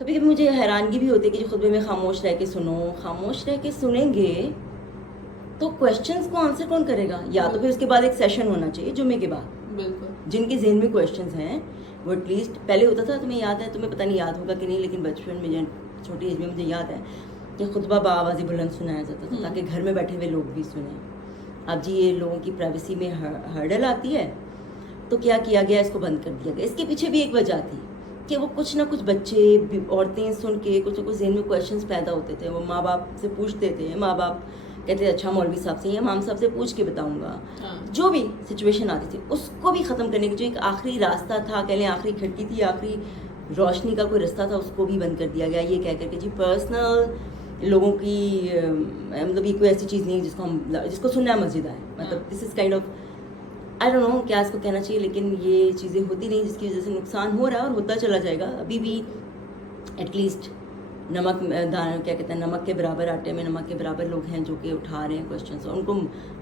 کبھی کبھی مجھے حیرانگی بھی ہوتی ہے کہ جو خطبے میں خاموش رہ کے سنو، خاموش رہ کے سنیں گے تو کویشچنس کو آنسر کون کرے گا؟ یا تو پھر اس کے بعد ایک سیشن ہونا چاہیے جمعے کے بعد، بالکل، جن کے ذہن میں کویشچنس ہیں وہ ایٹ لیسٹ پہلے ہوتا تھا. تمہیں یاد ہے، تمہیں پتہ نہیں یاد ہوگا کہ نہیں، لیکن بچپن میں چھوٹی ایج میں مجھے یاد ہے کہ خطبہ بآوازی بلند سنایا جاتا تھا تاکہ گھر میں بیٹھے ہوئے لوگ بھی سنیں. اب جی یہ لوگوں کی پرائیویسی میں ہرڈل آتی ہے تو کیا کیا گیا، اس کو بند کر دیا گیا. اس کے پیچھے بھی ایک وجہ تھی کہ وہ کچھ نہ کچھ بچے عورتیں سن کے کچھ نہ کچھ ذہن میں کویشچنس پیدا ہوتے تھے. وہ ماں باپ سے پوچھتے تھے، ماں باپ کہتے تھے اچھا مولوی صاحب سے یا امام صاحب سے پوچھ کے بتاؤں گا. جو بھی سچویشن آتی تھی اس کو بھی ختم کرنے کی جو ایک آخری راستہ تھا، کہہ لیں آخری کھڑکی تھی، آخری روشنی کا کوئی رستہ تھا، اس کو بھی بند کر دیا گیا یہ کہہ کر کہ جی پرسنل لوگوں کی مطلب یہ کوئی ایسی چیز نہیں جس کو سننا ہے مسجد آئے. مطلب this is kind of I don't know کیا اس کو کہنا چاہیے، لیکن یہ چیزیں ہوتی نہیں جس کی وجہ سے نقصان ہو رہا ہے اور ہوتا چلا جائے گا. ابھی بھی ایٹ لیسٹ نمک کیا کہتے ہیں، نمک کے برابر آٹے میں نمک کے برابر لوگ ہیں جو کہ اٹھا رہے ہیں کویشچنس. ان کو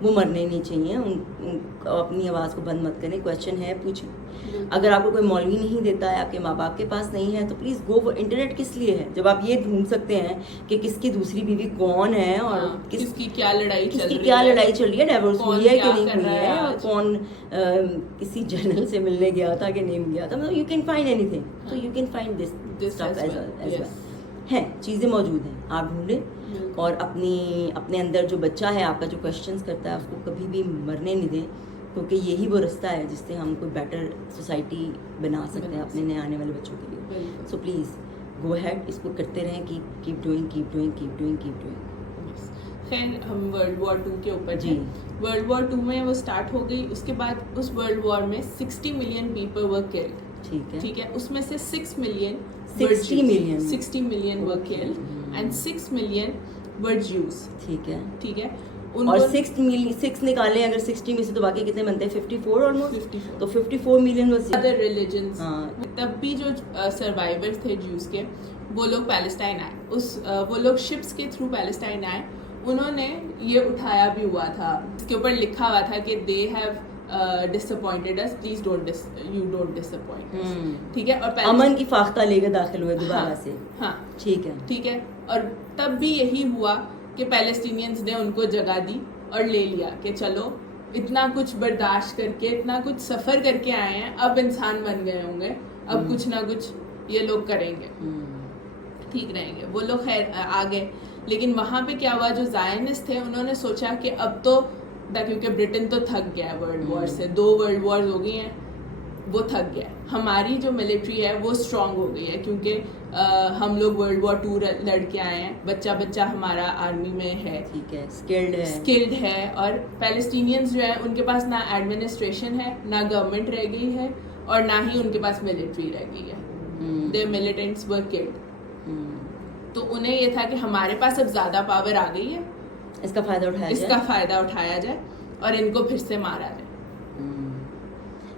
وہ مرنے نہیں چاہیے. ان اپنی آواز کو بند مت کریں. کویشچن ہے پوچھیں. اگر آپ کو کوئی مولوی نہیں دیتا ہے، آپ کے ماں باپ کے پاس نہیں ہے، تو پلیز گو. انٹرنیٹ کس لیے ہے جب آپ یہ ڈھونڈ سکتے ہیں کہ کس کی دوسری بیوی کون ہے اور کس کی کیا لڑائی چل رہی ہے، ڈیورس ہوئی ہے کہ نہیں ہوئی ہے، اور کون کسی جنرل سے ملنے گیا تھا کہ نہیں گیا تھا. مطلب یو کین فائنڈ اینی تھنگ. تو you can find this stuff as well. ہیں چیزیں موجود ہیں، آپ ڈھونڈیں اور اپنے اندر جو بچہ ہے آپ کا جو کویشچنس کرتا ہے اس کو کبھی بھی مرنے نہیں دیں، کیونکہ یہی وہ رستہ ہے جس سے ہم کوئی بیٹر سوسائٹی بنا سکتے ہیں اپنے نئے آنے والے بچوں کے لیے. سو پلیز گو ہیڈ، اس کو کرتے رہیں. Keep doing. خیر ہم ورلڈ وار 2 کے اوپر جی. ورلڈ وار 2 میں وہ اسٹارٹ ہو گئی. اس کے بعد اس ورلڈ وار میں 60 ملین پیپل ور کلڈ. ٹھیک ہے، اس میں سے 60 million were killed and 6 million were Jews. ٹھیک ہے. اور 6 نکالیں اگر 60 میں سے تو باقی کتنے بنتے ہیں؟ 54 آلموسٹ. تو 54 ملین ادر ریلیجنس. تب بھی جو سروائیورز تھے جوز کے وہ لوگ پیلسٹائن آئے. وہ لوگ شپس کے تھرو پیلسٹائن آئے. انہوں نے یہ اٹھایا بھی ہوا تھا، اس کے اوپر لکھا ہوا تھا کہ they have disappointed us, please you don't disappoint us. ٹھیک ہے. اور امن کی فاختہ لے کے داخل ہوئے دوبارہ سے. ہاں ٹھیک ہے. اور تب بھی یہی ہوا کہ پیلسٹینینز نے ان کو جگہ دی اور لے لیا کہ چلو اتنا کچھ برداشت کر کے، اتنا کچھ سفر کر کے آئے ہیں، اب انسان بن گئے ہوں گے، اب کچھ نہ کچھ یہ لوگ کریں گے، ٹھیک رہیں گے. وہ لوگ خیر آ گئے. لیکن وہاں پہ کیا ہوا، جو زائنسٹ تھے انہوں نے سوچا کہ اب تو کیونکہ برٹن تو تھک گیا ہے ورلڈ وار سے، 2 ورلڈ وارز ہو گئی ہیں، وہ تھک گیا. ہماری جو ملٹری ہے وہ اسٹرانگ ہو گئی ہے کیونکہ ہم لوگ ورلڈ وار 2 لڑ کے آئے ہیں. بچہ ہمارا آرمی میں ہے، ٹھیک ہے، اسکلڈ ہے. اور پیلسٹینینز جو ہے ان کے پاس نہ ایڈمنسٹریشن ہے، نہ گورنمنٹ رہ گئی ہے، اور نہ ہی ان کے پاس ملٹری رہ گئی ہے. دے ملیٹنٹس ور کلڈ. تو انہیں یہ تھا کہ ہمارے پاس اب زیادہ پاور آ گئی ہے، اس کا فائدہ اٹھایا جائے اور ان کو پھر سے مارا جائے.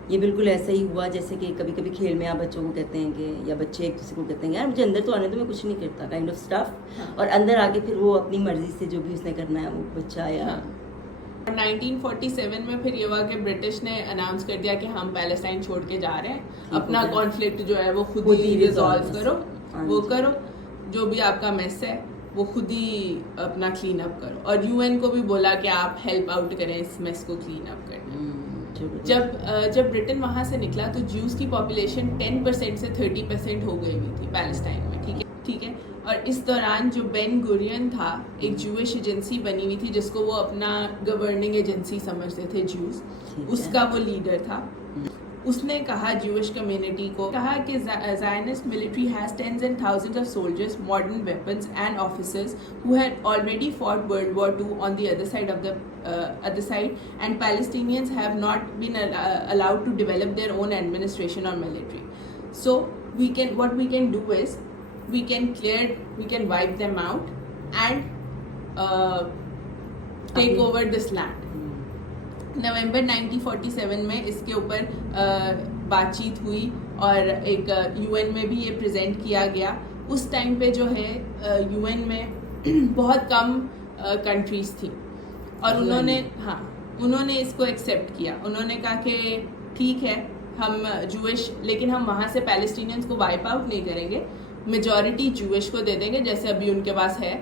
یہ بالکل ایسا ہی ہوا جیسے کہ کبھی کبھی کھیل میں آپ بچوں کو کہتے ہیں کہ، یا بچے ایک دوسرے کو کہتے ہیں یار مجھے اندر تو آنے تو میں کچھ نہیں کرتا، کائنڈ آف اسٹف. اور اندر آگے پھر وہ اپنی مرضی سے جو بھی اس نے کرنا ہے وہ بچہ یا 1947 میں پھر یہ ہوا کہ برٹش نے اناؤنس کر دیا کہ ہم پیلسٹائن چھوڑ کے جا رہے ہیں. اپنا کانفلکٹ جو ہے وہ خود ہی ریزالو کرو، وہ کرو، جو بھی آپ کا میس ہے وہ خود ہی اپنا کلین اپ کرو. اور UN کو بھی بولا کہ آپ ہیلپ آؤٹ کریں اس میس کو کلین اپ کرنے. جب برٹن وہاں سے نکلا تو جوز کی پاپولیشن 10% سے 30% ہو گئی ہوئی تھی پیلسٹائن میں. ٹھیک ہے. اور اس دوران جو بین گورین تھا، ایک جوش ایجنسی بنی ہوئی تھی جس کو وہ اپنا گورننگ ایجنسی سمجھتے تھے جوز، اس کا وہ لیڈر تھا. اس نے کہا جوش کمیونٹی کو، کہا کہ Zionist military has tens and thousands of soldiers, modern weapons and officers who had already fought World War II on the other side, and Palestinians have not been allowed to develop their own administration or military. So what we can do is we can wipe them out and take over this land. نومبر 1947 میں اس کے اوپر بات چیت ہوئی اور ایک UN میں بھی یہ پریزنٹ کیا گیا. اس ٹائم پہ جو ہے UN میں بہت کم کنٹریز تھی اور انہوں نے اس کو ایکسیپٹ کیا. انہوں نے کہا کہ ٹھیک ہے ہم جوش، لیکن ہم وہاں سے پیلسٹینینز کو وائپ آؤٹ نہیں کریں گے، میجورٹی جوئش کو دے دیں گے جیسے ابھی ان کے پاس ہے,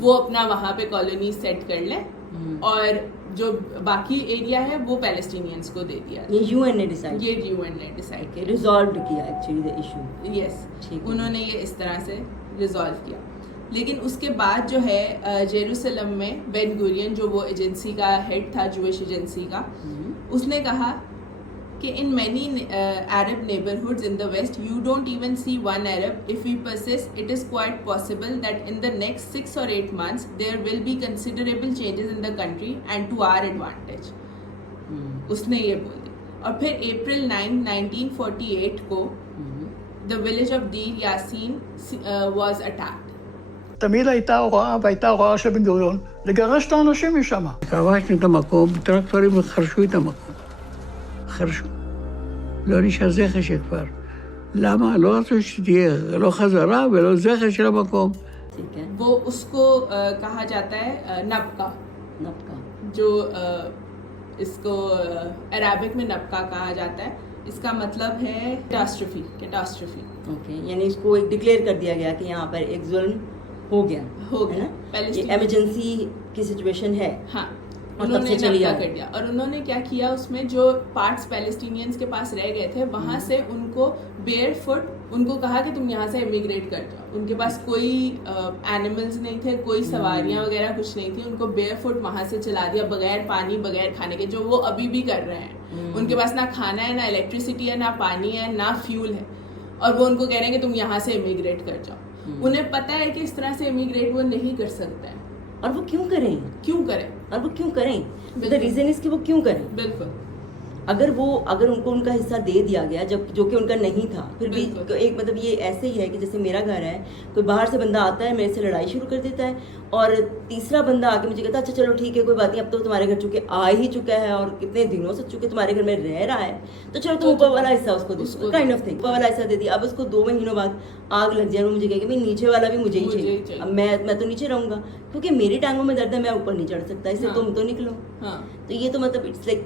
وہ اپنا وہاں پہ کالونی سیٹ کر لیں, اور جو باقی ایریا ہے وہ پیلسٹینینس کو دے دیا. یہ یو این نے ڈیسائیڈ, یہ یو این نے ڈیسائیڈ کیا, ریزالوڈ کیا ایکچولی دا ایشو. یس, انہوں نے یہ اس طرح سے ریزالو کیا. لیکن اس کے بعد جو ہے جیروسلم میں بین گورین جو وہ ایجنسی کا ہیڈ تھا, جوئش ایجنسی کا, اس نے کہا کہ in many Arab neighborhoods in the West, you don't even see one Arab. If we persist, it is quite possible that in the next 6 or 8 months, there will be considerable changes in the country and to our advantage. اس نے یہ بول دی. اور پھر April 9, 1948 کو the village of Deir Yassin was attacked. תמיד הייתה הוראה, והייתה הוראה של בן גוריון, לגרש את האנשים משם. כבשנו את המקום, טרקטורים חרשו את המקום. חרשו. לא נשאר זכר של כפר. למה? לא רצו שתהיה, לא חזרה ולא זכר של המקום. وہ اس کو کہا جاتا ہے نبکا, جو اس کو عربک میں نبکا کہا جاتا ہے. اس کا مطلب ہے کیٹاسٹرفی. اوکے, یعنی اس کو ایک ڈکلیئر کر دیا گیا کہ یہاں پر ایک ظلم ہو گیا نا, یہ ایمرجنسی کی سچویشن ہے. ہاں, اور انہوں تب نے سے چلی نبکا کر دیا. اور انہوں نے کیا کیا, اس میں جو پارٹس پیلسٹینینس کے پاس رہ گئے تھے وہاں سے ان کو بیئر فٹ ان کو کہا کہ تم یہاں سے امیگریٹ کر جاؤ. ان کے پاس کوئی اینیملز نہیں تھے, کوئی سواریاں وغیرہ کچھ نہیں تھی. ان کو بیئر فٹ وہاں سے چلا دیا, بغیر پانی بغیر کھانے کے, جو وہ ابھی بھی کر رہے ہیں. ان کے پاس نہ کھانا ہے, نہ الیکٹریسٹی ہے, نہ پانی ہے, نہ فیول ہے, اور وہ ان کو کہہ رہے ہیں کہ تم یہاں سے امیگریٹ کر جاؤ. انہیں پتہ ہے کہ اس طرح سے امیگریٹ وہ نہیں کر سکتے ہیں. اور وہ کیوں کریں, اور وہ کیوں کریں, دا ریزن اس کہ وہ کیوں کریں. بالکل, اگر ان کو ان کا حصہ دے دیا گیا, جب جو کہ ان کا نہیں تھا, پھر بھی ایک مطلب یہ ایسے ہی ہے کہ جیسے میرا گھر ہے, کوئی باہر سے بندہ آتا ہے, میرے سے لڑائی شروع کر دیتا ہے, اور تیسرا بندہ آ کے مجھے کہتا ہے اچھا چلو ٹھیک ہے کوئی بات نہیں, اب تو تمہارے گھر چونکہ آ ہی چکا ہے اور کتنے دنوں سے چونکہ تمہارے گھر میں رہ رہا ہے, تو چلو تم اوپر والا حصہ اس کو دو, کائنڈ آف تھنگ, اوپر والا حصہ دے دیا. اب اس کو 2 مہینوں بعد آگ لگ جائے, وہ مجھے کہے کہ بھائی نیچے والا بھی مجھے ہی چاہیے. اب میں تو نیچے رہوں گا کیونکہ میری ٹانگوں میں درد ہے, میں اوپر نہیں چڑھ سکتا, اس سے تم تو نکلو. تو یہ تو مطلب اٹس لائک,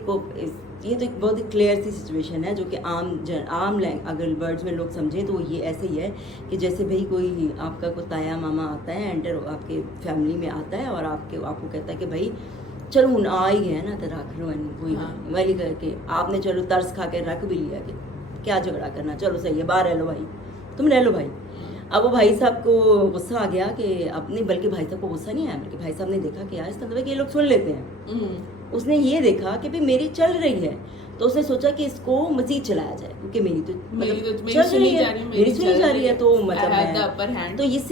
یہ تو ایک بہت ہی کلیئر سی سچویشن ہے جو کہ عام اگر ورڈز میں لوگ سمجھیں تو یہ ایسے ہی ہے کہ جیسے بھائی کوئی آپ کا کوئی تایا ماما آتا ہے, انٹر آپ کے فیملی میں آتا ہے, اور آپ کو کہتا ہے کہ بھائی چلو ہن آ ہی گیا نا تو رکھ لو, کوئی والی کر کے آپ نے چلو ترس کھا کے رکھ بھی لیا کہ کیا جھگڑا کرنا, چلو صحیح ہے باہر رہ لو بھائی, تم رہ لو بھائی. اب وہ بھائی صاحب کو غصہ آ گیا کہ اپنے, بلکہ بھائی صاحب کو غصہ نہیں آیا, بلکہ بھائی صاحب نے دیکھا کہ یار اس مطلب ہے کہ یہ لوگ سن لیتے ہیں. اس نے یہ دیکھا کہ بھائی میری چل رہی ہے, تو اس نے سوچا کہ اس کو مزید چلایا جائے کیونکہ میری تو چل رہی ہے, میری سنی جا رہی ہے, تو مطلب تو اس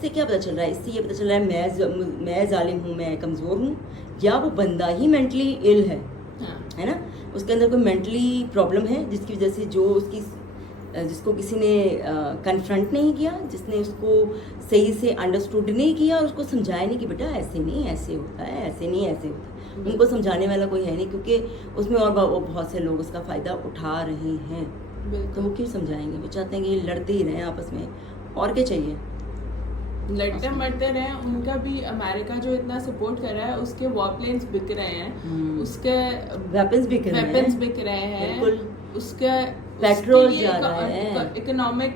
سے کیا پتہ چل رہا ہے, اس سے یہ پتہ چل رہا ہے میں ظالم ہوں, میں کمزور ہوں, یا وہ بندہ ہی مینٹلی ال ہے نا, اس کے اندر کوئی مینٹلی پرابلم ہے جس کی وجہ سے جس کو کسی نے کنفرنٹ نہیں کیا, جس نے اس کو صحیح سے انڈرسٹوڈ نہیں کیا, اور اس کو سمجھایا نہیں کہ بیٹا ایسے نہیں ایسے ہوتا ہے, ایسے نہیں ایسے ہوتا ہے. ان کو سمجھانے والا کوئی ہے نہیں, کیونکہ اس میں اور بہت سے لوگ اس کا فائدہ اٹھا رہے ہیں. تو وہ کیوں سمجھائیں گے, وہ چاہتے ہیں کہ یہ لڑتے ہی رہیں آپس میں, اور کیا چاہیے, لڑتے مرتے رہیں. ان کا بھی امریکہ جو اتنا سپورٹ کر رہا ہے, اس کے وار پلینس بک رہے ہیں, اس کے ویپنز بک رہے ہیں, اس کا پیٹرول جا رہا ہے, اکنامک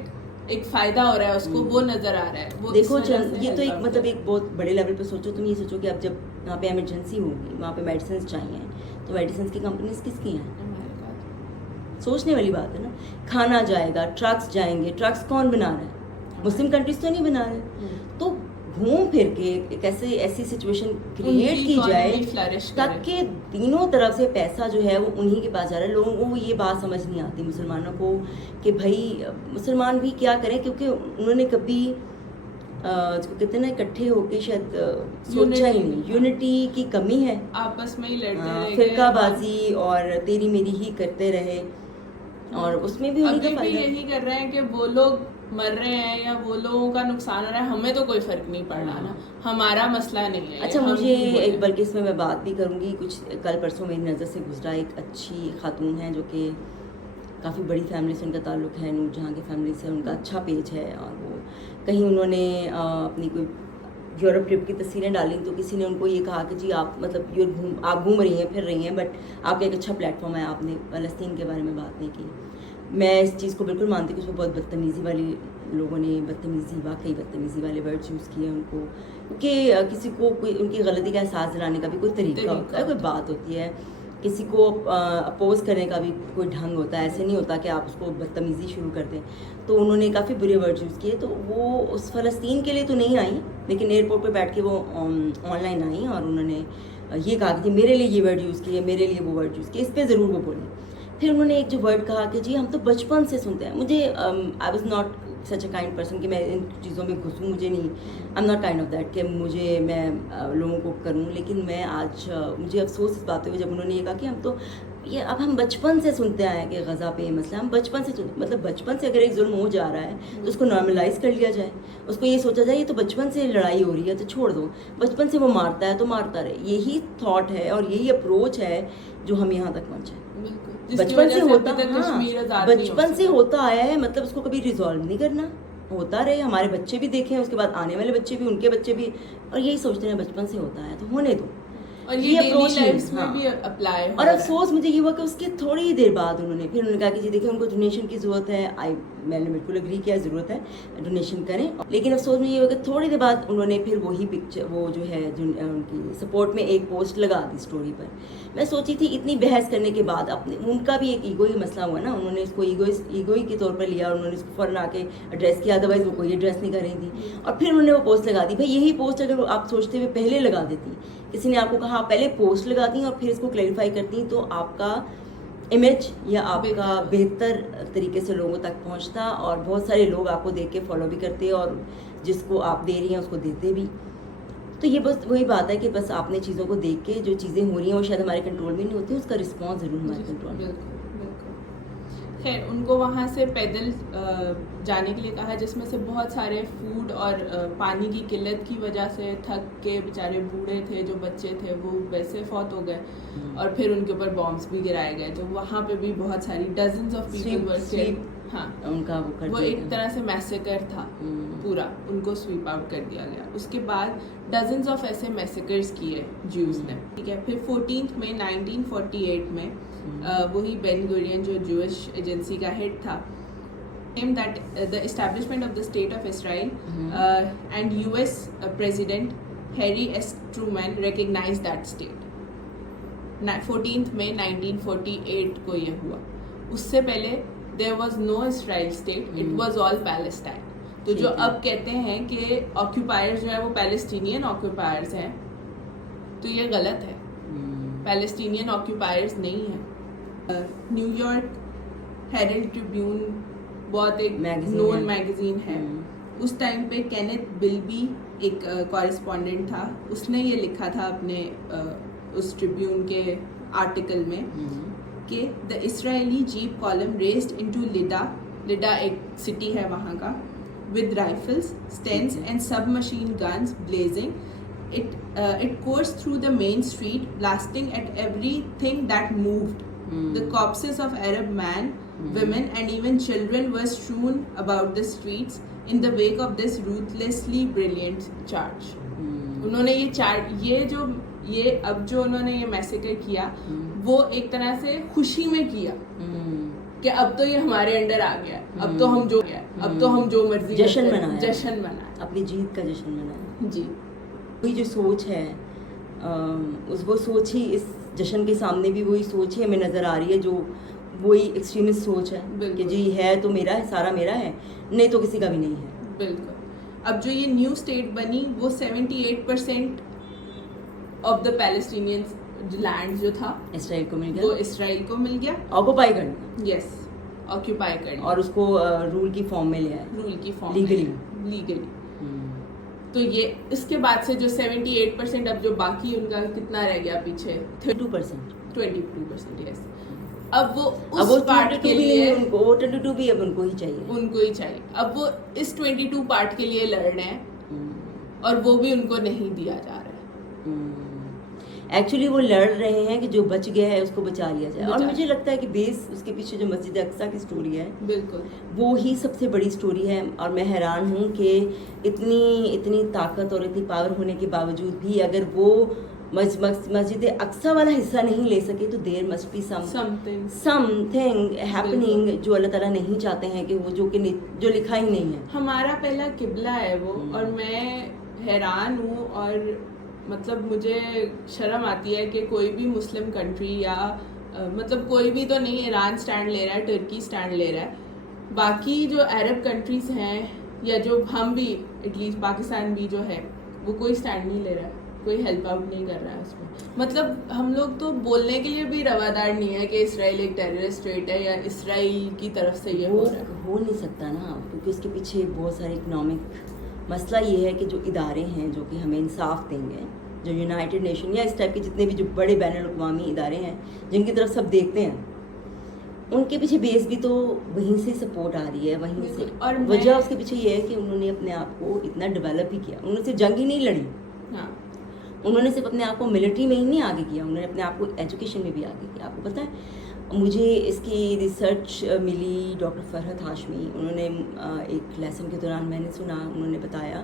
ایک فائدہ ہو رہا ہے اس کو, وہ نظر آ رہا ہے. وہ دیکھو یہ تو ایک مطلب ایک بہت بڑے لیول پہ سوچو, تم یہ سوچو کہ اب جب وہاں پہ ایمرجنسی ہوگی, وہاں پہ میڈیسنس چاہیے, تو میڈیسنس کی کمپنیز کس کی ہیں, سوچنے والی بات ہے نا. کھانا جائے گا, ٹرکس جائیں گے, ٹرکس کون بنا رہا ہے, مسلم کنٹریز تو نہیں بنا رہے. تو گھوم پھر کے ایک ایسی سچویشن کریٹ کی جائے تاکہ تینوں طرف سے پیسہ جو ہے وہ انہی کے پاس جا رہا ہے. لوگوں کو یہ بات سمجھ نہیں آتی مسلمانوں کو کہ بھائی مسلمان بھی کیا کریں, کیونکہ انہوں نے کبھی کہتے ہیں نا اکٹھے ہو کے شاید سوچا ہی نہیں. یونٹی کی کمی ہے, آپس میں ہی لڑتے, فرقہ بازی اور تیری میری ہی کرتے رہے, اور اس میں بھی انہیں کا یہی کر رہے ہیں کہ وہ لوگ مر رہے ہیں یا وہ لوگوں کا نقصان ہو رہا ہے, ہمیں تو کوئی فرق نہیں پڑ رہا نا, ہمارا مسئلہ نہیں ہے. اچھا مجھے ایک بلکہ اس میں بات بھی کروں گی, کچھ کل پرسوں میری نظر سے گزرا ایک اچھی خاتون ہے جو کہ کافی بڑی فیملی سے ان کا تعلق ہے, نور جہاں کی فیملی سے ان کا اچھا پیج ہے, اور وہ کہیں انہوں نے اپنی کوئی یورپ ٹرپ کی تصویریں ڈالیں تو کسی نے ان کو یہ کہا کہ جی آپ مطلب آپ گھوم رہی ہیں پھر رہی ہیں بٹ آپ کا ایک اچھا پلیٹ فارم ہے, آپ نے فلسطین کے بارے میں بات نہیں کی. میں اس چیز کو بالکل مانتی کہ اس میں بہت بدتمیزی والی لوگوں نے واقعی بدتمیزی والے ورڈز یوز کیے ہیں ان کو, کیونکہ کسی کو کوئی ان کی غلطی کا احساس دلانے کا بھی کوئی طریقہ ہوتا ہے, کوئی بات ہوتی ہے, کسی کو اپوز کرنے کا بھی کوئی ڈھنگ ہوتا ہے. ایسے نہیں ہوتا کہ آپ اس کو بدتمیزی شروع کر دیں. تو انہوں نے کافی برے ورڈز یوز کیے. تو وہ اس فلسطین کے لیے تو نہیں آئیں, لیکن ایئرپورٹ پہ بیٹھ کے وہ آن لائن آئیں اور انہوں نے یہ کہا کہ میرے لیے یہ ورڈ یوز کیے, میرے لیے وہ ورڈ یوز کیے, اس پہ ضرور وہ بولیں. پھر انہوں نے ایک جو ورڈ کہا کہ جی ہم تو بچپن سے سنتے ہیں. مجھے I was not such a kind person کہ میں ان چیزوں میں گھسوں, مجھے نہیں, I am not kind of that کہ میں لوگوں کو کروں. لیکن میں آج مجھے افسوس اس بات ہوئی جب انہوں نے یہ کہا کہ ہم تو یہ اب ہم بچپن سے سنتے آئے ہیں کہ غزہ پہ یہ مسئلہ, ہم بچپن سے مطلب بچپن سے اگر ایک ظلم ہو جا رہا ہے تو اس کو نارملائز کر لیا جائے, اس کو یہ سوچا جائے یہ تو بچپن سے لڑائی ہو رہی ہے تو چھوڑ دو, بچپن سے وہ مارتا ہے تو مارتا رہے. یہی تھاٹ ہے اور یہی اپروچ ہے جو ہم یہاں تک پہنچے. بچپن سے ہوتا, بچپن سے ہوتا آیا ہے, مطلب اس کو کبھی ریزالو نہیں کرنا, ہوتا رہے. ہمارے بچے بھی دیکھیں, اس کے بعد آنے والے بچے بھی, ان کے بچے بھی, اور یہی سوچتے ہیں بچپن سے ہوتا ہے تو ہونے دو. اور یہ اپروچ میں بھی اپلائی ہو. اور افسوس مجھے یہ ہوا کہ اس کے تھوڑی ہی دیر بعد انہوں نے کہا کہ جی دیکھیں ان کو ڈونیشن کی ضرورت ہے. میں نے بالکل اگری کیا, ضرورت ہے ڈونیشن کریں. لیکن افسوس مجھے یہ ہوا کہ تھوڑی دیر بعد انہوں نے پھر وہی پکچر وہ جو ہے ان کی سپورٹ میں ایک پوسٹ لگا دی اسٹوری پر. میں سوچی تھی اتنی بحث کرنے کے بعد اپنے ان کا بھی ایک ایگوئی مسئلہ ہوا نا, انہوں نے اس کو ایگوئی کے طور پر لیا, انہوں نے اس کو فوراً آ کے ایڈریس کیا, ادروائز وہ کوئی ایڈریس نہیں کر رہی تھی. اور پھر انہوں نے وہ پوسٹ لگا دی. بھائی یہی پوسٹ اگر آپ سوچتے ہوئے پہلے لگا دیتی, کسی نے آپ کو کہا پہلے پوسٹ لگا دیں اور پھر اس کو کلیریفائی کرتی تو آپ کا امیج یا آپ کا بہتر طریقے سے لوگوں تک پہنچتا, اور بہت سارے لوگ آپ کو دیکھ کے فالو بھی کرتے اور جس کو آپ دے رہی ہیں اس کو دیتے بھی. تو یہ بس وہی بات ہے کہ بس آپ نے چیزوں کو دیکھ کے جو چیزیں ہو رہی ہیں وہ شاید ہمارے کنٹرول میں نہیں ہوتی, اس کا رسپانس ضرور ہمارے کنٹرول میں. خیر ان کو وہاں سے پیدل جانے کے لیے کہا, جس میں سے بہت سارے فوڈ اور پانی کی قلت کی وجہ سے تھک کے بیچارے بوڑھے تھے, جو بچے تھے وہ ویسے فوت ہو گئے, اور پھر ان کے اوپر بامبس بھی گرائے گئے. تو وہاں پہ بھی بہت ساری dozens of people were killed. ہاں ان کا وہ ایک طرح سے میسیکر تھا پورا, ان کو سویپ آؤٹ کر دیا گیا. اس کے بعد ڈزنز آف ایسے میسیکرز کیے جیوز نے, ٹھیک ہے. پھر 14 مئی 1948 میں وہی بین گورین جو جوش ایجنسی کا ہیڈ تھا, that the establishment of the state of Israel and US President Harry S. Truman recognized that state. 14 May 1948 کو یہ ہوا. اس سے پہلے there was no Israel state, it was all Palestine. تو جو اب کہتے ہیں کہ آکیوپائرز جو ہے وہ پیلسٹینین آکیوپائرز ہیں, تو یہ غلط ہے. پیلسٹینین آکیوپائرز نہیں ہیں. نیو یارک ہیرلڈ ٹریبیون بہت ایک نون میگزین ہے. اس ٹائم پہ کینتھ بلبی ایک کورسپونڈنٹ تھا, اس نے یہ لکھا تھا اپنے اس ٹریبیون کے آرٹیکل میں کہ دا اسرائیلی جیپ کالم ریسڈ انٹو لڈا ایک سٹی ہے وہاں کا, with rifles, stands and submachine guns blazing. It coursed through the main street, blasting at everything that moved. The corpses of Arab men, women and even children were strewn about the streets in the wake of this ruthlessly brilliant charge. انہوں نے یہ اب جو انہوں نے یہ massacre کیا وہ ایک طرح سے خوشی میں کیا کہ اب تو یہ ہمارے انڈر آ گیا, اب تو ہم جو مرضی جشن منائے, اپنی جیت کا جشن منائے. جی وہی جو سوچ ہے وہ سوچ ہی اس جشن کے سامنے بھی وہی سوچ ہی ہمیں نظر آ رہی ہے, جو وہی ایکسٹریمسٹ سوچ ہے کہ جی ہے تو میرا ہے, سارا میرا ہے, نہیں تو کسی کا بھی نہیں ہے. بالکل. اب جو یہ نیو اسٹیٹ بنی وہ 78% آف دا پیلسٹینینز لینڈ جو تھا اسرائیل کو مل گیا, وہ اسرائیل کو مل گیا, آکوپائی کر لیا. یس, آکیوپائی کر لیا, اور اس کو رول کی فارم میں لیا ہے, رول کی فارم لیگلی. تو یہ اس کے بعد سے جو 78% اب جو باقی ان کا کتنا رہ گیا پیچھے, 22%. یس. اب وہ اس پارٹ کے لیے 22 بھی اب ان کو ہی چاہیے. اب وہ اس 22 پارٹ کے لیے لڑ رہے ہیں اور وہ بھی ان کو نہیں دیا جا رہا ہے. ایکچولی وہ لڑ رہے ہیں کہ جو بچ گیا ہے اس کو بچا لیا جائے. اور بچا. مجھے لگتا ہے کہ بیس اس کے پیچھے جو مسجد اقصیٰ کی سٹوری ہے بالکل وہ ہی سب سے بڑی سٹوری ہے. اور میں حیران ہوں کہ اتنی طاقت اور اتنی پاور ہونے کے باوجود بھی اگر وہ مسجد اقصیٰ والا حصہ نہیں لے سکے تو there must be something happening جو اللہ تعالیٰ نہیں چاہتے ہیں کہ وہ جو لکھا ہی نہیں ہے. ہمارا پہلا قبلہ ہے وہ. اور میں حیران ہوں اور مطلب مجھے شرم آتی ہے کہ کوئی بھی مسلم کنٹری یا مطلب کوئی بھی تو نہیں ایران سٹینڈ لے رہا ہے, ٹرکی سٹینڈ لے رہا ہے, باقی جو عرب کنٹریز ہیں یا جو ہم بھی ایٹ لیسٹ پاکستان بھی جو ہے وہ کوئی سٹینڈ نہیں لے رہا ہے, کوئی ہیلپ آؤٹ نہیں کر رہا ہے اس میں. مطلب ہم لوگ تو بولنے کے لیے بھی روادار نہیں ہے کہ اسرائیل ایک ٹیررسٹ اسٹیٹ ہے یا اسرائیل کی طرف سے یہ ہو رہا ہے. ہو نہیں سکتا نا, کیونکہ اس کے پیچھے بہت سارے اکنامک مسئلہ یہ ہے کہ جو ادارے ہیں جو کہ ہمیں انصاف دیں گے, جو یونائٹڈ نیشن یا اس ٹائپ کے جتنے بھی جو بڑے بین الاقوامی ادارے ہیں جن کی طرف سب دیکھتے ہیں, ان کے پیچھے بیس بھی تو وہیں سے سپورٹ آ رہی ہے, وہیں سے. اور وجہ اس کے پیچھے یہ ہے کہ انہوں نے اپنے آپ کو اتنا ڈیولپ ہی کیا. انہوں نے صرف جنگ ہی نہیں لڑی, انہوں نے صرف اپنے آپ کو ملٹری میں ہی نہیں آگے کیا, انہوں نے اپنے آپ کو ایجوکیشن میں بھی آگے کیا. آپ کو پتہ ہے مجھے اس کی ریسرچ ملی ڈاکٹر فرحت ہاشمی, انہوں نے ایک لیسن کے دوران میں نے سنا, انہوں نے بتایا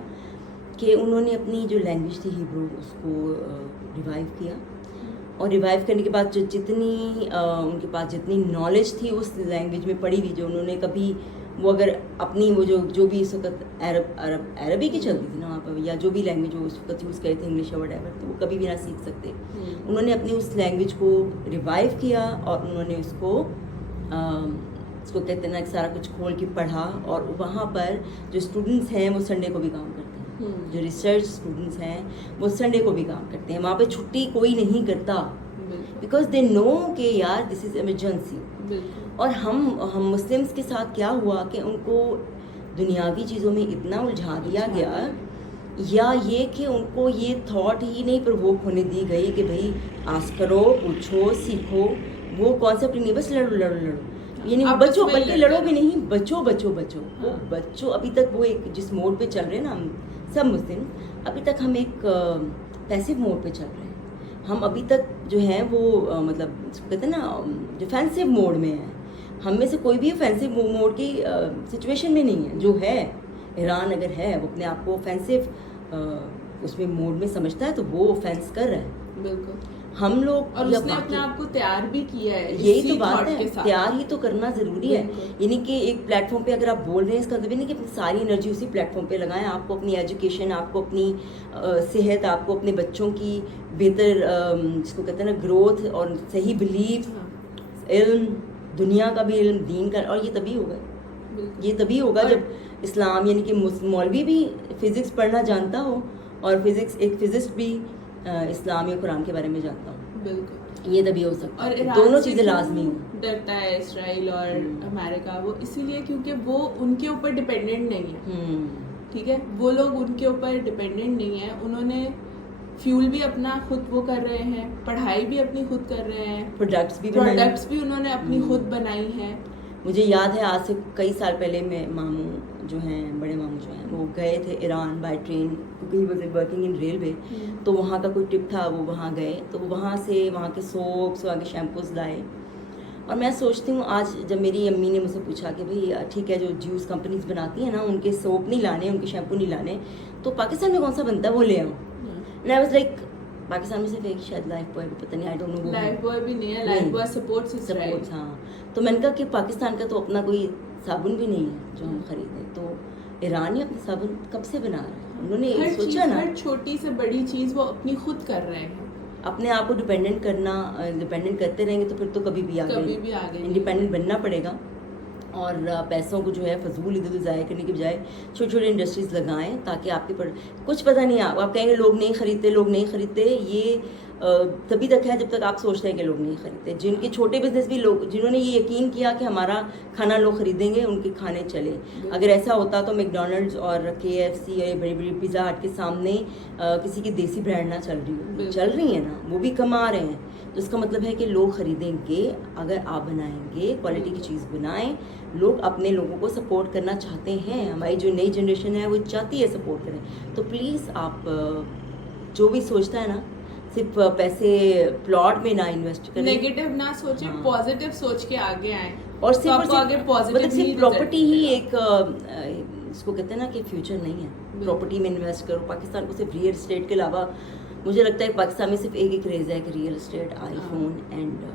کہ انہوں نے اپنی جو لینگویج تھی ہیبرو اس کو ریوائیو کیا, اور ریوائیو کرنے کے بعد جتنی ان کے پاس جتنی نالج تھی اس لینگویج میں پڑھی ہوئی, جو انہوں نے کبھی وہ اگر اپنی وہ جو بھی اس وقت عربی کی چلتی تھی نا وہاں پہ, یا جو بھی لینگویج وہ اس وقت یوز کرے تھے انگلش یا وٹ ایور, تو وہ کبھی بھی نہ سیکھ سکتے. انہوں نے اپنی اس لینگویج کو ریوائیو کیا اور انہوں نے اس کو کہتے ہیں نا سارا کچھ کھول کے پڑھا. اور وہاں پر جو اسٹوڈنٹس ہیں وہ سنڈے کو بھی کام کرتے ہیں, جو ریسرچ اسٹوڈنٹس ہیں وہ سنڈے کو بھی کام کرتے ہیں. وہاں پہ چھٹی کوئی نہیں کرتا بیکاز دے نو کہ یار دس از ایمرجنسی. اور ہم مسلمس کے ساتھ کیا ہوا کہ ان کو دنیاوی چیزوں میں اتنا الجھا دیا گیا, یا یہ کہ ان کو یہ تھاٹ ہی نہیں پرووک ہونے دی گئی کہ بھائی آس کرو, پوچھو, سیکھو. وہ کانسیپٹ نہیں بس لڑو لڑو لڑو, یعنی بچوں, بلکہ لڑو بھی نہیں, بچو بچو بچو وہ بچوں. ابھی تک وہ ایک جس موڈ پہ چل رہے ہیں نا ہم سب مسلم, ابھی تک ہم ایک پیسو موڈ پہ چل رہے ہیں. ہم ابھی تک جو ہیں وہ مطلب کہتے ہیں نا ڈیفینسو موڈ میں ہیں. ہم میں سے کوئی بھی اوفینسو موڈ کی سچویشن میں نہیں ہے. جو ہے ایران اگر ہے وہ اپنے آپ کو اوفینسو اس میں موڈ میں سمجھتا ہے تو وہ اوفینس کر رہا ہے. بالکل. ہم لوگ اور اس نے اپنے آپ کو تیار بھی کیا ہے, یہی تو بات ہے, تیار ہی تو کرنا ضروری ہے. یعنی کہ ایک پلیٹ فارم پہ اگر آپ بول رہے ہیں اس کا مطلب نہیں کہ اپنی ساری انرجی اسی پلیٹ فارم پہ لگائیں. آپ کو اپنی ایجوکیشن, آپ کو اپنی صحت, آپ کو اپنے بچوں کی بہتر جس کو کہتے ہیں نا گروتھ اور صحیح بلیف, علم, دنیا کا بھی علم, دین کا, اور یہ تبھی ہوگا جب اسلام یعنی کہ مولوی بھی فزکس پڑھنا جانتا ہو اور ایک فزسٹ بھی اسلام یا قرآن کے بارے میں جانتا ہوں. بالکل, یہ تبھی ہو سکتا ہے. اور دونوں چیزیں لازمی ہیں. ڈرتا ہے اسرائیل اور امریکہ, وہ اسی لیے کیونکہ وہ ان کے اوپر ڈپینڈنٹ نہیں ہے. ٹھیک ہے, وہ لوگ ان کے اوپر ڈپینڈنٹ نہیں ہیں. انہوں نے فیول بھی اپنا خود وہ کر رہے ہیں, پڑھائی بھی اپنی خود کر رہے ہیں, پروڈکٹس بھی انہوں نے اپنی خود بنائی ہیں. مجھے یاد ہے آج سے کئی سال پہلے میں ماموں جو ہیں, بڑے ماموں جو ہیں, وہ گئے تھے ایران بائی ٹرین کیونکہ he was working in railway. تو وہاں کا کوئی ٹرپ تھا, وہ وہاں گئے تو وہاں سے وہاں کے سوپس, وہاں کے شیمپوز لائے. اور میں سوچتی ہوں آج جب میری امی نے مجھ سے پوچھا کہ بھائی ٹھیک ہے جو جوس کمپنیز بناتی ہیں نا ان کے سوپ نہیں لانے, ان کے شیمپو نہیں لانے, تو پاکستان میں کون سا بنتا ہے وہ لے آؤں. And I was like Pakistan میں صرف ایک شاید لائف بوائے, پتہ نہیں, I don't know, Lifebuoy بھی نہیں ہے, لائف بوائے سپورٹس. ہاں, تو میں نے کہا کہ پاکستان کا تو اپنا کوئی صابن بھی نہیں ہے جو ہم خریدیں, تو ایران ہی اپنے صابن کب سے بنا رہا ہے. انہوں نے سوچا نا ہر چھوٹی سے بڑی چیز وہ اپنی خود کر رہے ہیں. اپنے آپ کو ڈیپینڈنٹ کرتے رہیں گے تو پھر تو کبھی بھی آگے انڈیپینڈنٹ بننا پڑے گا. اور پیسوں کو جو ہے فضول ادھر ادھر ضائع کرنے کے بجائے چھوٹی چھوٹی انڈسٹریز لگائیں تاکہ آپ کے پر کچھ پتہ نہیں. آپ کہیں گے لوگ نہیں خریدتے, یہ تبھی تک ہے جب تک آپ سوچتے ہیں کہ لوگ نہیں خریدتے. جن کے چھوٹے بزنس بھی لوگ, جنہوں نے یہ یقین کیا کہ ہمارا کھانا لوگ خریدیں گے, ان کے کھانے چلے. اگر ایسا ہوتا تو میک ڈونلڈز اور KFC اور بڑی بڑی پیزا ہٹ کے سامنے کسی کی دیسی برانڈ نہ چل رہی ہیں نا, وہ بھی کما رہے ہیں. تو اس کا مطلب ہے کہ لوگ خریدیں گے اگر آپ بنائیں گے, کوالٹی کی چیز بنائیں. لوگ اپنے لوگوں کو سپورٹ کرنا چاہتے ہیں, ہماری جو نئی جنریشن ہے وہ چاہتی ہے سپورٹ کریں. تو پلیز آپ جو بھی سوچتا ہے نا صرف پیسے پلاٹ میں نہ انویسٹ کریں, نیگیٹو نہ سوچیں, پازیٹیو سوچ کے آگے آئیں, اور صرف آپ کو آگے پازیٹیو مطلب صرف پراپرٹی ہی ایک اس کو کہتے ہیں نا کہ فیوچر نہیں ہے, پراپرٹی میں انویسٹ کرو. پاکستان کو صرف ریئل اسٹیٹ کے علاوہ مجھے لگتا ہے پاکستان میں صرف ایک کریز ہے کہ real estate, I phone and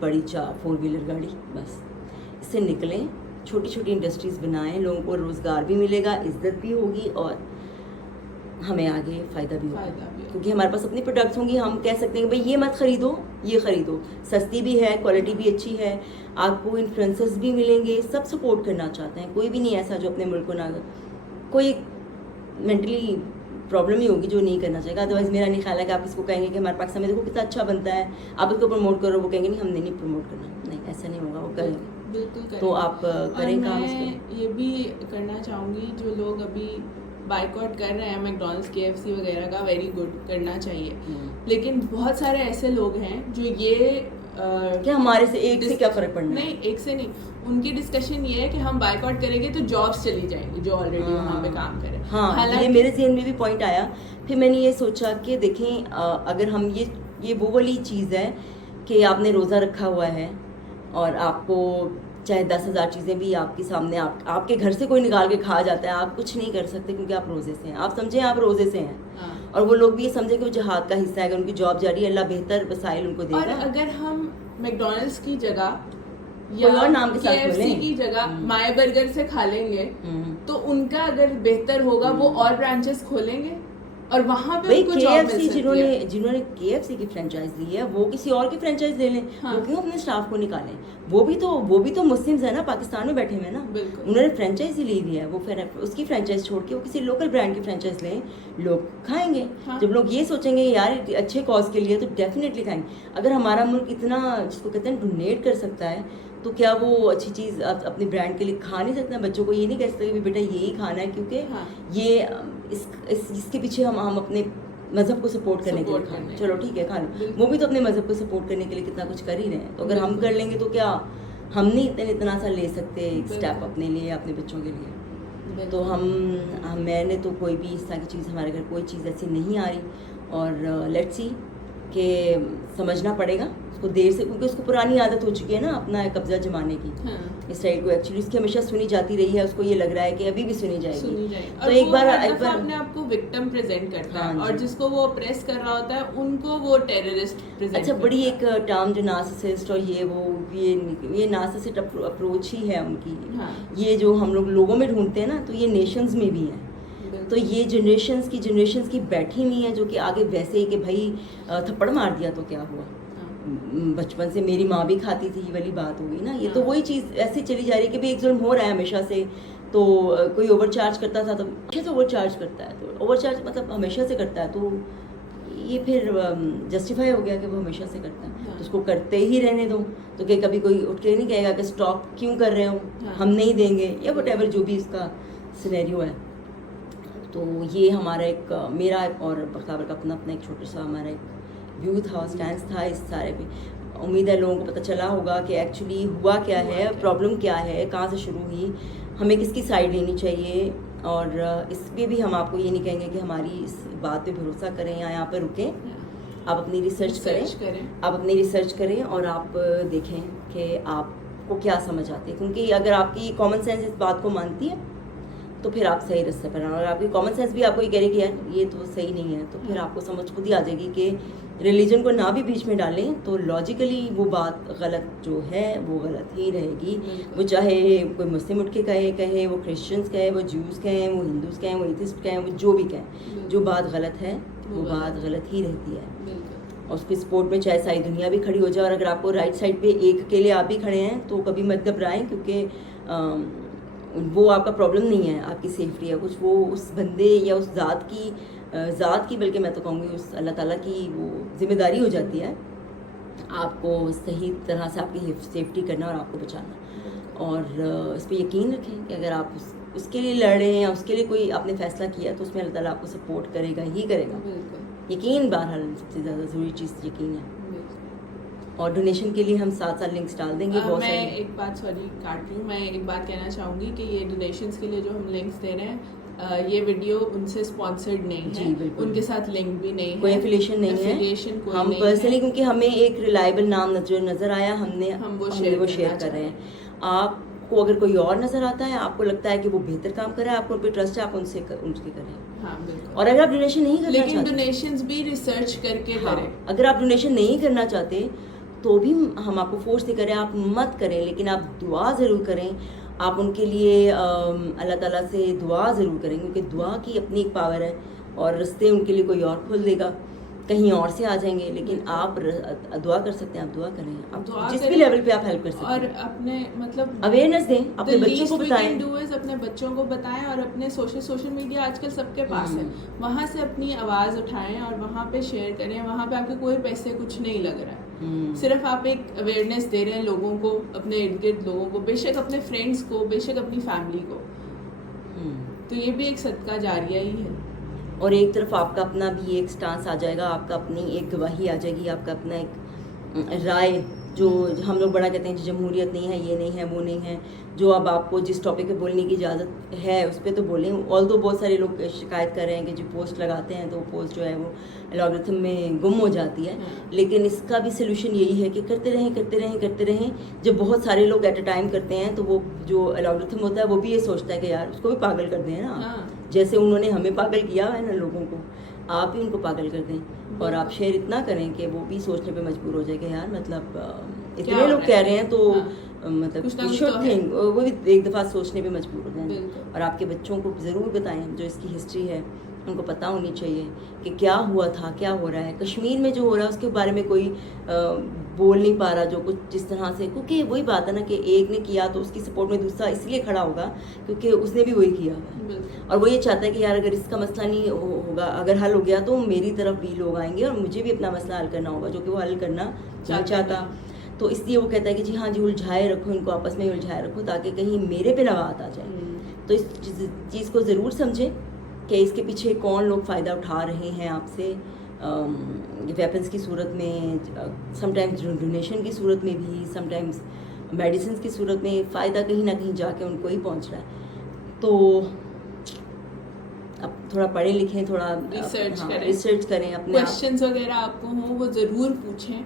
بڑی 4 ویلر گاڑی, بس اس سے نکلیں, چھوٹی چھوٹی انڈسٹریز بنائیں, لوگوں کو روزگار بھی ملے گا, عزت بھی ہوگی, اور ہمیں آگے فائدہ بھی ہوگا, کیونکہ ہمارے پاس اپنی پروڈکٹس ہوں گی. ہم کہہ سکتے ہیں کہ بھائی یہ مت خریدو, یہ خریدو, سستی بھی ہے, کوالٹی بھی اچھی ہے, آپ کو انفلوئنسرز بھی ملیں گے, سب سپورٹ کرنا چاہتے ہیں. کوئی بھی نہیں ایسا جو اپنے ملک کو نہ, کوئی مینٹلی پرابلم ہی ہوگی جو نہیں کرنا چاہے گا. ادروائز میرا نہیں خیال ہے کہ آپ اس کو کہیں گے کہ ہمارے پاکستان میں دیکھو کتنا اچھا بنتا ہے, آپ اس کو پروموٹ کرو, وہ کہیں گے نہیں ہم نے نہیں پروموٹ کرنا. نہیں, ایسا نہیں ہوگا, وہ کریں گے. بالکل. تو آپ کریں کام اس میں پہ. یہ بھی کرنا چاہوں گی, جو لوگ ابھی بائیکاٹ کر رہے ہیں میکڈونلڈس, KFC وغیرہ کا, ویری گڈ, کرنا چاہیے. لیکن بہت سارے ایسے لوگ ہیں جو یہ کہ ہمارے سے ایک سے کیا فرق پڑنا ہے, نہیں ایک سے نہیں, ان کی ڈسکشن یہ ہے کہ ہم بائیکاٹ کریں گے تو جابس چلی جائیں گی جو آلریڈی وہاں پہ کام کریں. ہاں, یہ میرے ذہن میں بھی پوائنٹ آیا. پھر میں نے یہ سوچا کہ دیکھیں اگر ہم یہ وہ والی چیز ہے کہ آپ نے روزہ رکھا ہوا ہے اور آپ کو چاہے 10,000 چیزیں بھی آپ کے سامنے, آپ کے گھر سے کوئی نکال کے کھا جاتا ہے, آپ کچھ نہیں کر سکتے کیونکہ آپ روزے سے ہیں. آپ سمجھیں آپ روزے سے ہیں, اور وہ لوگ بھی یہ سمجھیں کہ وہ جہاد کا حصہ ہے, کہ ان کی جاب جاری ہے, اللہ بہتر وسائل ان کو دے گا. اور اگر ہم میکڈونلڈس کی جگہ کوئی اور نام کے ساتھ KFC کی جگہ مائے برگر سے کھا لیں گے تو ان کا اگر بہتر ہوگا وہ اور برانچز کھولیں گے, اور وہاں پہ ان کو جاب مل سکتی ہے. جنہوں نے KFC کی فرینچائز لی ہے وہ کسی اور کی فرینچائز لے لیں, وہ کیوں اپنے اسٹاف کو نکالیں. وہ بھی تو مسلمز ہیں نا, پاکستان میں بیٹھے ہوئے ہیں نا, انہوں نے فرینچائز ہی لی ہوئی ہے, وہ پھر اس کی فرینچائز چھوڑ کے وہ کسی لوکل برانڈ کی فرینچائز لیں, لوگ کھائیں گے. جب لوگ یہ سوچیں گے یار اچھے کاز کے لیے, تو ڈیفینیٹلی کھائیں گے. اگر ہمارا ملک اتنا جس کو کہتے ہیں ڈونیٹ کر سکتا ہے, تو کیا وہ اچھی چیز اپنے برانڈ کے لیے کھا نہیں سکتے؟ بچوں کو یہ نہیں کہہ سکتے کہ بیٹا یہی کھانا ہے, کیونکہ یہ اس کے پیچھے ہم اپنے مذہب کو سپورٹ کرنے کے لیے کھانا. چلو ٹھیک ہے کھا لو, وہ بھی تو اپنے مذہب کو سپورٹ کرنے کے لیے کتنا کچھ کر ہی رہے ہیں. تو اگر ہم کر لیں گے تو کیا ہم نہیں اتنا سا لے سکتے ایک اسٹیپ اپنے لیے, اپنے بچوں کے لیے؟ تو میں نے تو کوئی بھی اس طرح کی چیز, ہمارے گھر کوئی چیز ایسی نہیں آ رہی, اور لیٹس سی کہ سمجھنا پڑے گا اس کو دیر سے, کیونکہ اس کو پرانی عادت ہو چکی ہے نا اپنا قبضہ جمانے کی. اس سائڈ کو ایکچولی اس کی ہمیشہ سنی جاتی رہی ہے, اس کو یہ لگ رہا ہے کہ ابھی بھی سنی جائے گی. تو ایک بار اپنے آپ کو وکٹم پریزنٹ کرتا ہے, اور جس کو وہ اپریس کر رہا ہوتا ہے ان کو وہ ٹیررسٹ پریزنٹ. اچھا, بڑی ایک ٹرم جو نارسسسٹ, اور یہ نارسسسٹ اپروچ ہی ہے ان کی, یہ جو ہم لوگوں میں ڈھونڈتے ہیں نا, تو یہ نیشنز میں بھی ہے. تو یہ جنریشنز کی بیٹھی ہوئی ہیں جو کہ آگے ویسے ہی کہ بھائی تھپڑ مار دیا تو کیا ہوا, بچپن سے میری ماں بھی کھاتی تھی, یہ والی بات ہوگی نا. یہ تو وہی چیز ایسی چلی جا رہی ہے کہ ایک ظلم ہو رہا ہے ہمیشہ سے. تو کوئی اوور چارج کرتا تھا تو اچھے سے اوور چارج کرتا ہے, تو اوور چارج مطلب ہمیشہ سے کرتا ہے, تو یہ پھر جسٹیفائی ہو گیا کہ وہ ہمیشہ سے کرتا ہے, تو اس کو کرتے ہی رہنے دو. تو کہ کبھی کوئی اٹھ کے نہیں کہے گا کہ اسٹاپ کیوں کر رہے ہو, ہم نہیں دیں گے, یا وٹ ایور جو بھی اس کا سینیریو ہے. تو یہ ہمارا ایک, میرا اور بختیار کا اپنا ایک چھوٹا سا ہمارا ایک ویو تھا, اسٹینس تھا اس سارے پہ. امید ہے لوگوں کو پتہ چلا ہوگا کہ ایکچولی ہوا کیا ہے, پرابلم کیا ہے, کہاں سے شروع ہوئی, ہمیں کس کی سائڈ لینی چاہیے. اور اس پہ بھی ہم آپ کو یہ نہیں کہیں گے کہ ہماری اس بات پہ بھروسہ کریں یا یہاں پہ رکیں. آپ اپنی ریسرچ کریں, اور آپ دیکھیں کہ آپ کو کیا سمجھ آتی ہے, کیونکہ اگر آپ کی کامن سینس اس بات کو مانتی ہے تو پھر آپ صحیح رستے پر ہیں. اور آپ کی کامن سینس بھی آپ کو یہ کہہ رہی کہ یار یہ تو صحیح نہیں ہے, تو پھر آپ کو سمجھ خود ہی آ جائے گی کہ ریلیجن کو نہ بھی بیچ میں ڈالیں تو لاجیکلی وہ بات غلط جو ہے وہ غلط ہی رہے گی. وہ چاہے کوئی مسلم اٹھ کے کہے, وہ کرسچنس کہے, وہ جیوز کہیں, وہ ہندوز کہیں, وہ ایتھسٹ کہیں, وہ جو بھی کہیں, جو بات غلط ہے وہ بات غلط ہی رہتی ہے. اور اس کے سپورٹ میں چاہے ساری دنیا بھی کھڑی ہو جائے, اور اگر آپ کو رائٹ سائڈ پہ ایک اکیلے آپ بھی کھڑے ہیں تو کبھی مت گھبرائیں, کیونکہ وہ آپ کا پرابلم نہیں ہے, آپ کی سیفٹی ہے. کچھ وہ اس بندے یا اس ذات کی بلکہ میں تو کہوں گی اس اللہ تعالیٰ کی وہ ذمہ داری ہو جاتی ہے آپ کو صحیح طرح سے آپ کی سیفٹی کرنا اور آپ کو بچانا. اور اس پہ یقین رکھیں کہ اگر آپ اس کے لیے لڑ رہے ہیں یا اس کے لیے کوئی آپ نے فیصلہ کیا تو اس میں اللہ تعالیٰ آپ کو سپورٹ کرے گا ہی کرے گا. یقین بہرحال سب سے زیادہ ضروری چیز یقین ہے. اور ڈونیشن کے لیے ہم ساتھ لنکس ڈال دیں گے. میں ایک بات سوری کاٹ رہی ہوں, میں ایک بات کہنا چاہوں گی کہ یہ ڈونیشنس کے لیے جو ہم لنکس دے رہے ہیں, یہ ویڈیو ان سے اسپانسرڈ نہیں جی ہے, بالکل, ان کے ساتھ لنک بھی نہیں ہے, کوئی ایفیلیشن نہیں ہے, ہم پرسنلی کیونکہ ہمیں ایک ریلائبل نام نظر آیا ہم وہ شیئر کر رہے ہیں. آپ کو اگر کوئی اور نظر آتا ہے, آپ کو لگتا ہے کہ وہ بہتر کام کر رہا ہے, آپ کو ان پہ ٹرسٹ ہے, آپ ان سے کریں. ہاں بالکل. اور اگر آپ ڈونیشن نہیں کرنا لیکن چاہتے, ڈونیشنز بھی ریسرچ کر کے کریں. اگر آپ ڈونیشن نہیں کرنا چاہتے تو بھی ہم آپ کو فورس نہیں کریں, آپ مت کریں, لیکن آپ دعا ضرور کریں. آپ ان کے لیے اللہ تعالیٰ سے دعا ضرور کریں, کیونکہ دعا کی اپنی ایک پاور ہے, اور رستے ان کے لیے کوئی اور کھول دے گا, کہیں اور سے آ جائیں گے. لیکن آپ دعا کر سکتے ہیں, آپ دعا کریں, آپ جس بھی لیول پہ آپ ہیلپ کر سکتے ہیں. اور اپنے مطلب اویئرنیس دیں, اپنے بچوں کو بتائیں, اپنے بچوں کو بتائیں, اور اپنے سوشل میڈیا آج کل سب کے پاس ہے, وہاں سے اپنی آواز اٹھائیں اور وہاں پہ شیئر کریں. وہاں پہ آپ کے کوئی پیسے کچھ نہیں لگ رہا ہے, صرف آپ ایک اویئرنیس دے رہے ہیں لوگوں کو, اپنے ارد گرد لوگوں کو, بے شک اپنے فرینڈس کو, بے شک اپنی فیملی کو. تو یہ بھی ایک صدقہ جاریہ ہی ہے. اور ایک طرف آپ کا اپنا بھی ایک سٹانس آ جائے گا, آپ کا اپنی ایک گواہی آ جائے گی, آپ کا اپنا ایک رائے, جو ہم لوگ بڑا کہتے ہیں کہ جمہوریت نہیں ہے, یہ نہیں ہے, وہ نہیں ہے, جو اب آپ کو جس ٹاپک پہ بولنے کی اجازت ہے اس پہ تو بولیں. آلدو بہت سارے لوگ شکایت کر رہے ہیں کہ جو پوسٹ لگاتے ہیں تو وہ پوسٹ جو ہے وہ الگورتھم میں گم ہو جاتی ہے. لیکن اس کا بھی سلوشن یہی ہے کہ کرتے رہیں. جب بہت سارے لوگ ایٹ اے ٹائم کرتے ہیں تو وہ جو الگورتھم ہوتا ہے وہ بھی یہ سوچتا ہے کہ یار اس کو بھی پاگل کر دیں نا, جیسے انہوں نے ہمیں پاگل کیا ہے نا لوگوں کو, آپ بھی ان کو پاگل کر دیں. اور آپ شیئر اتنا کریں کہ وہ بھی سوچنے پہ مجبور ہو جائے کہ یار مطلب اتنے لوگ کہہ رہے ہیں تو مطلب وہ بھی ایک دفعہ سوچنے پہ مجبور ہو جائیں. اور آپ کے بچوں کو ضرور بتائیں, جو اس کی ہسٹری ہے ان کو پتہ ہونی چاہیے کہ کیا ہوا تھا, کیا ہو رہا ہے. کشمیر میں جو ہو رہا ہے اس کے بارے میں کوئی بول نہیں پا رہا, جو کچھ جس طرح سے, کیونکہ وہی بات ہے نا کہ ایک نے کیا تو اس کی سپورٹ میں دوسرا اس لیے کھڑا ہوگا کیونکہ اس نے بھی وہی کیا ہے, اور وہ یہ چاہتا ہے کہ یار اگر اس کا مسئلہ نہیں ہوگا, اگر حل ہو گیا تو میری طرف بھی لوگ آئیں گے اور مجھے بھی اپنا مسئلہ حل کرنا ہوگا, جو کہ وہ حل کرنا نہیں چاہتا. تو اس لیے وہ کہتا ہے کہ جی ہاں جی الجھائے رکھو, ان کو آپس میں الجھائے رکھو تاکہ کہیں میرے پہ نوات آ جائے. تو اس چیز کو ضرور سمجھیں کہ اس کے پیچھے کون لوگ فائدہ اٹھا رہے ہیں آپ سے, ویپنس کی صورت میں, سم ٹائمز ڈونیشن کی صورت میں بھی, سم ٹائمز میڈیسنس کی صورت میں. فائدہ کہیں نہ کہیں جا کے ان کو ہی پہنچ رہا ہے. تو اب تھوڑا پڑھیں لکھیں, تھوڑا ریسرچ کریں, اپنے کویشچنز وغیرہ آپ کو ہوں وہ ضرور پوچھیں.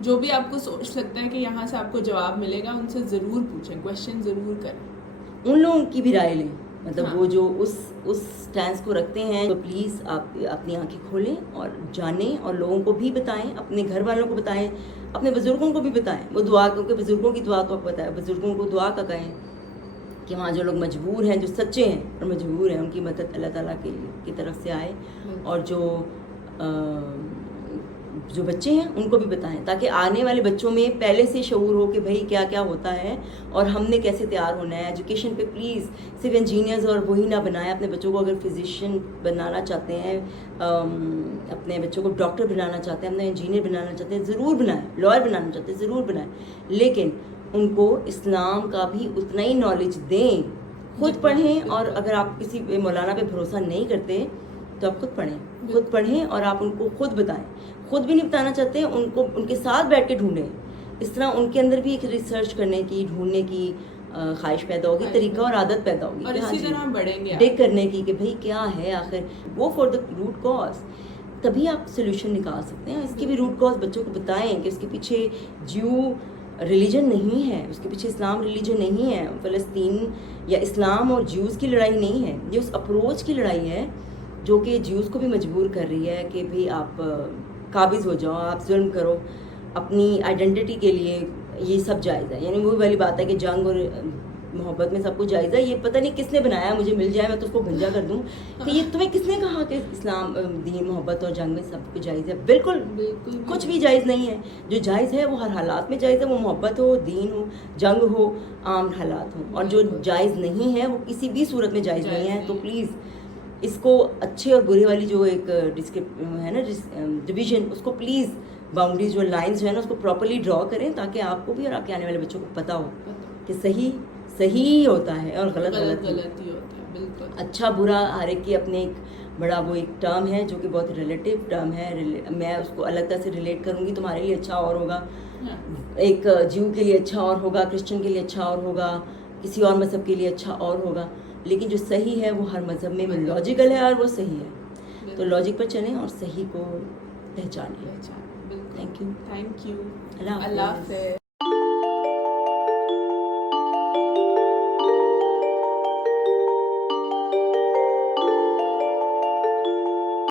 جو بھی آپ کو سوچ سکتا ہے کہ یہاں سے آپ کو جواب ملے گا, ان سے ضرور پوچھیں, کویشچن ضرور کریں. ان لوگوں کی بھی رائے لیں, مطلب وہ جو اس سٹینس کو رکھتے ہیں, تو پلیز آپ اپنی آنکھیں کھولیں اور جانیں, اور لوگوں کو بھی بتائیں, اپنے گھر والوں کو بتائیں, اپنے بزرگوں کو بھی بتائیں. وہ دعا, کیونکہ بزرگوں کی دعا تو آپ کو بتائیں, بزرگوں کو دعا کا کہیں کہ وہاں جو لوگ مجبور ہیں, جو سچے ہیں اور مجبور ہیں, ان کی مدد اللہ تعالیٰ کی طرف سے آئے. اور جو بچے ہیں ان کو بھی بتائیں, تاکہ آنے والے بچوں میں پہلے سے شعور ہو کہ بھائی کیا کیا ہوتا ہے اور ہم نے کیسے تیار ہونا ہے. ایجوکیشن پہ پلیز صرف انجینئرز اور وہی نہ بنائیں اپنے بچوں کو. اگر فزیشین بنانا چاہتے ہیں, اپنے بچوں کو ڈاکٹر بنانا چاہتے ہیں, اپنے انجینئر بنانا چاہتے ہیں, ضرور بنائیں. لائر بنانا چاہتے ہیں, ضرور بنائیں, لیکن ان کو اسلام کا بھی اتنا ہی نالج دیں. خود پڑھیں, اور اگر آپ کسی مولانا پہ بھروسہ نہیں کرتے تو آپ خود پڑھیں اور آپ ان کو خود بتائیں. خود بھی نہیں بتانا چاہتے, ان کو ان کے ساتھ بیٹھ کے ڈھونڈیں. اس طرح ان کے اندر بھی ایک ریسرچ کرنے کی, ڈھونڈنے کی خواہش پیدا ہوگی, طریقہ اور عادت پیدا ہوگی, اور اسی طرح بڑھیں گے ڈگ کرنے کی کہ بھائی کیا ہے آخر. Go for the root cause, تبھی آپ سولوشن نکال سکتے ہیں. اس کی بھی روٹ کاز بچوں کو بتائیں کہ اس کے پیچھے جیو ریلیجن نہیں ہے, اس کے پیچھے اسلام ریلیجن نہیں ہے. فلسطین یا اسلام اور جیوز کی لڑائی نہیں ہے, یہ اس اپروچ کی لڑائی ہے جو کہ جیوز کو بھی مجبور کر رہی ہے کہ بھئی آپ قابض ہو جاؤ, آپ ظلم کرو اپنی آئیڈینٹی کے لیے. یہ سب جائز ہے, یعنی وہی والی بات ہے کہ جنگ اور محبت میں سب کچھ جائز ہے. یہ پتہ نہیں کس نے بنایا, مجھے مل جائے میں تو اس کو گنجا کر دوں کہ یہ تمہیں کس نے کہا کہ اسلام, دین, محبت اور جنگ میں سب کچھ جائز ہے. بالکل کچھ بھی جائز نہیں ہے. جو جائز ہے وہ ہر حالات میں جائز ہے, وہ محبت ہو, دین ہو, جنگ ہو, عام حالات ہوں. اور جو جائز نہیں ہے وہ کسی بھی صورت میں جائز نہیں ہے. تو پلیز اس کو اچھے اور برے والی جو ایک ہے نا ڈویژن, اس کو پلیز باؤنڈریز جو لائنز جو ہے نا اس کو پراپرلی ڈرا کریں, تاکہ آپ کو بھی اور آپ کے آنے والے بچوں کو پتہ ہو کہ صحیح ہوتا ہے اور غلط ہی ہوتا ہے. بالکل اچھا برا ہر ایک کی اپنے ایک بڑا وہ ایک ٹرم ہے جو کہ بہت ریلیٹیو ٹرم ہے. میں اس کو الگ طرح سے ریلیٹ کروں گی, تمہارے لیے اچھا اور ہوگا, ایک جیو کے لیے اچھا اور ہوگا, کرسچن کے لیے اچھا اور ہوگا, کسی اور مذہب کے لیے اچھا اور ہوگا. لیکن جو صحیح ہے وہ ہر مذہب میں لاجیکل ہے اور وہ صحیح ہے. تو لاجک پر چلیں اور صحیح کو پہچانیں. بالکل. Thank you. Thank you. اللہ اللہ حافظ.